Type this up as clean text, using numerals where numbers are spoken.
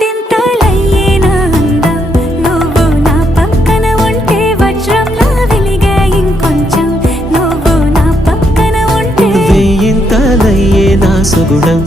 వందింతలయ్యేనా అందం నువ్వు నా పక్కన ఉంటే వజ్రంలా వెలిగే ఇంకొంచెం నువ్వు నా పక్కన ఉంటే వేయింతలయ్యేనా సుగుణం